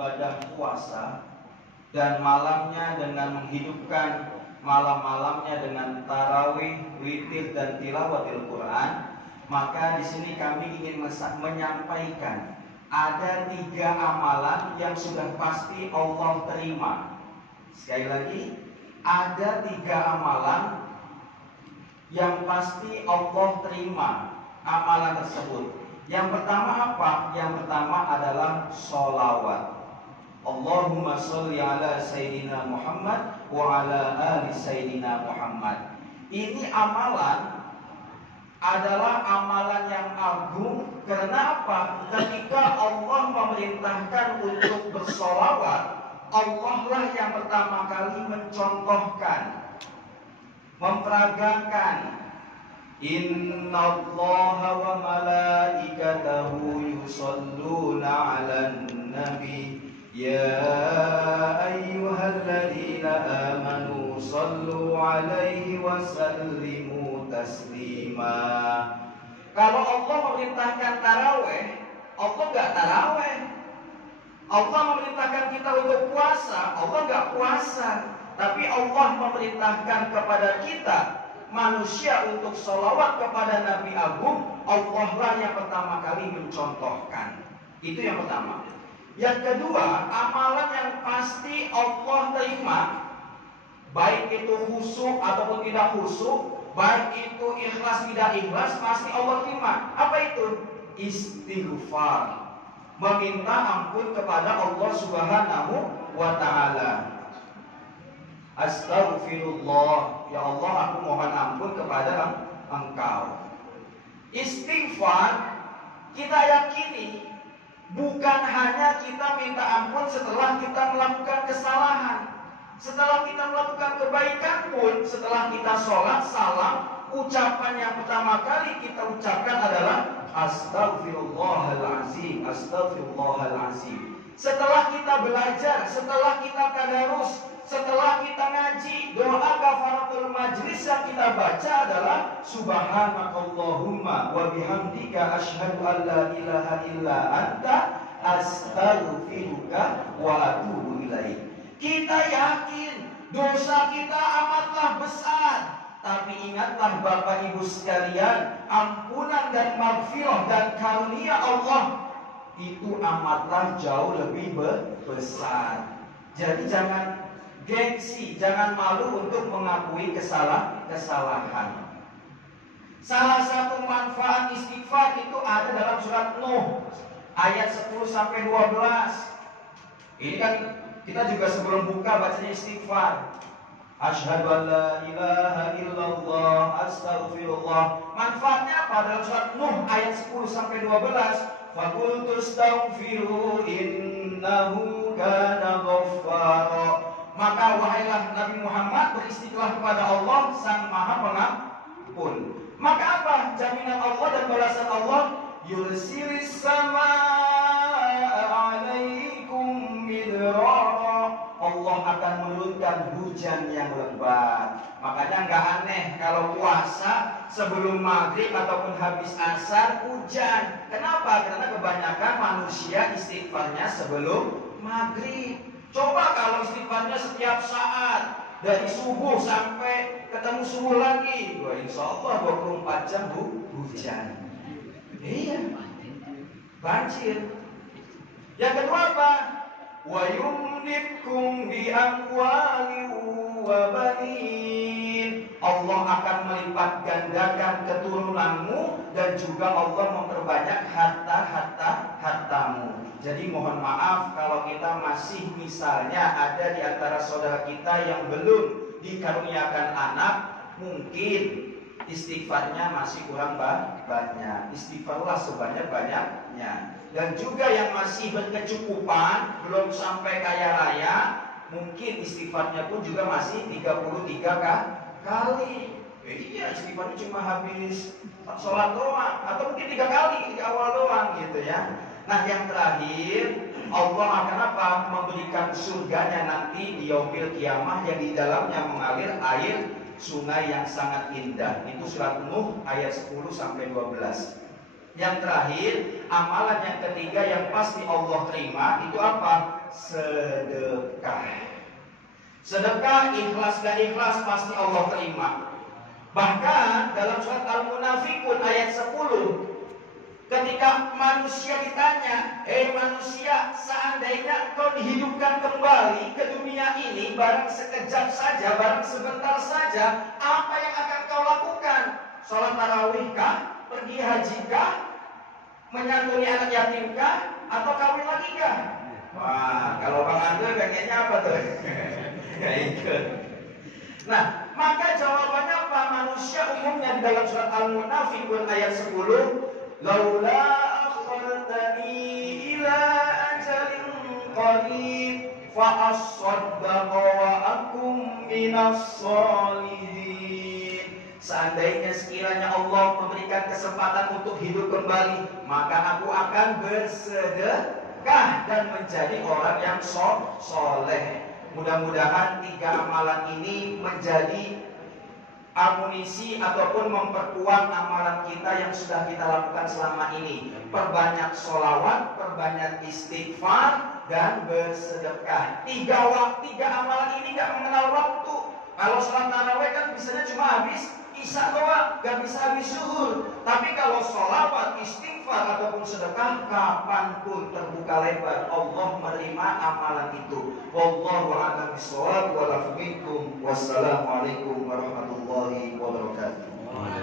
ibadah puasa dan malamnya dengan menghidupkan malam-malamnya dengan tarawih, witir dan tilawatil Quran, maka di sini kami ingin menyampaikan ada 3 amalan yang sudah pasti Allah terima. Sekali lagi, ada 3 amalan yang pasti Allah terima amalan tersebut. Yang pertama apa? Yang pertama adalah sholawat. Allahumma sholli ala Sayyidina Muhammad wa ala ali Sayyidina Muhammad. Ini amalan adalah amalan yang agung. Karena apa? Ketika Allah memerintahkan untuk bersolawat, Allah lah yang pertama kali mencontohkan, memperagakan. Innallaha wa malaikatahu yusholluna 'alan nabi ya ayyuhalladzina amanu shallu 'alaihi wa sallimu taslima. Kalau Allah memerintahkan taraweh, Allah enggak taraweh. Allah memerintahkan kita untuk puasa, Allah enggak puasa. Tapi Allah memerintahkan kepada kita manusia untuk sholawat kepada Nabi Agung, Allah lah yang pertama kali mencontohkan. Itu yang pertama. Yang kedua, amalan yang pasti Allah terima, baik itu khusyuk ataupun tidak khusyuk, baik itu ikhlas tidak ikhlas, pasti Allah terima. Apa itu? Istighfar, meminta ampun kepada Allah Subhanahu wa ta'ala. Astaghfirullah, ya Allah aku mohon ampun kepada Engkau. Istighfar, kita yakini bukan hanya kita minta ampun setelah kita melakukan kesalahan. Setelah kita melakukan kebaikan pun, setelah kita sholat, salam, ucapan yang pertama kali kita ucapkan adalah Astaghfirullahalazim, Astaghfirullahalazim. Setelah kita belajar, setelah kita tadarus, setelah kita ngaji, doa kafaratul majlis yang kita baca adalah Subhanakallahumma wa bihamdika asyhadu an la ilaha illa anta astaghfiruka wa atubu ilaik. Kita yakin dosa kita amatlah besar, tapi ingatlah Bapak Ibu sekalian, ampunan dan maghfirah dan karunia Allah itu amatlah jauh lebih besar. Jadi jangan gengsi, jangan malu untuk mengakui kesalahan. Salah satu manfaat istighfar itu ada dalam surat Nuh ayat 10 sampai 12. Ini kan kita juga sebelum buka bacanya istighfar. Asyhadu an la ilaha illallah astaghfirullah. Manfaatnya apa? Dalam surat Nuh ayat 10 sampai 12. Faqultu astaghfiru innahu kana ghaffara. Maka wahailah Nabi Muhammad, beristighfar kepada Allah Sang Maha Pengampun. Maka apa jaminan Allah dan balasan Allah? Yursilis samaa 'alaikum midrara. Allah akan menurunkan hujan yang lebat. Makanya nggak aneh kalau puasa sebelum maghrib ataupun habis asar hujan. Kenapa? Karena kebanyakan manusia istighfarnya sebelum maghrib. Coba kalau istighfarnya setiap saat, dari subuh sampai ketemu subuh lagi, insya Allah 24 jam hujan. Iya, banjir. Yang kedua apa? Wa yumditkum bi amwalin wa banin. Allah akan melipat gandakan keturunanmu dan juga Allah memperbanyak hartamu. Jadi mohon maaf kalau kita masih misalnya ada di antara saudara kita yang belum dikaruniakan anak, mungkin istighfarnya masih kurang banyak. Istighfarlah sebanyak-banyaknya. Dan juga yang masih berkecukupan, belum sampai kaya raya, mungkin istighfarnya pun juga masih 33 kali. Iya, istighfarnya cuma habis sholat doang, atau mungkin 3 kali di awal doang gitu ya. Nah yang terakhir, Allah akan apa? Memberikan surganya nanti di yaumil kiamah yang di dalamnya mengalir air sungai yang sangat indah. Itu surat Nuh ayat 10 sampai 12. Yang terakhir, amalan yang ketiga yang pasti Allah terima itu apa? Sedekah. Sedekah ikhlas gak ikhlas pasti Allah terima. Bahkan dalam surat Al-Munafiqun ayat 10, ketika manusia ditanya, manusia, seandainya engkau dihidupkan kembali ke dunia ini barang sekejap saja, barang sebentar saja, apa yang akan kau lakukan? Sholat tarawih kah? Pergi haji kah? Menyantuni anak yatim kah? Atau kawin lagi kah? Wah, kalau Bang Andre pengennya apa tuh? Ya ikut. Nah, maka jawabannya apa? Manusia umumnya di dalam surat Al-Munafiqun ayat 10, laula akhartani ila ajalin qarib fa asaddaqa wa akum minas sholihin. Seandainya sekiranya Allah memberikan kesempatan untuk hidup kembali, maka aku akan bersedekah dan menjadi orang yang soleh. Mudah-mudahan 3 amalan ini menjadi amunisi ataupun memperkuat amalan kita yang sudah kita lakukan selama ini. Perbanyak sholawat, perbanyak istighfar, dan bersedekah. 3 amalan ini gak mengenal waktu. Kalau sholat tarawih kan biasanya cuma habis isya doang, gak bisa habis zuhur. Tapi kalau sholawat, istighfar ataupun sedekah, kapanpun terbuka lebar, Allah menerima amalan itu. Wallahu a'lam bishawab. Wassalamualaikum warahmatullahi wabarakatuh.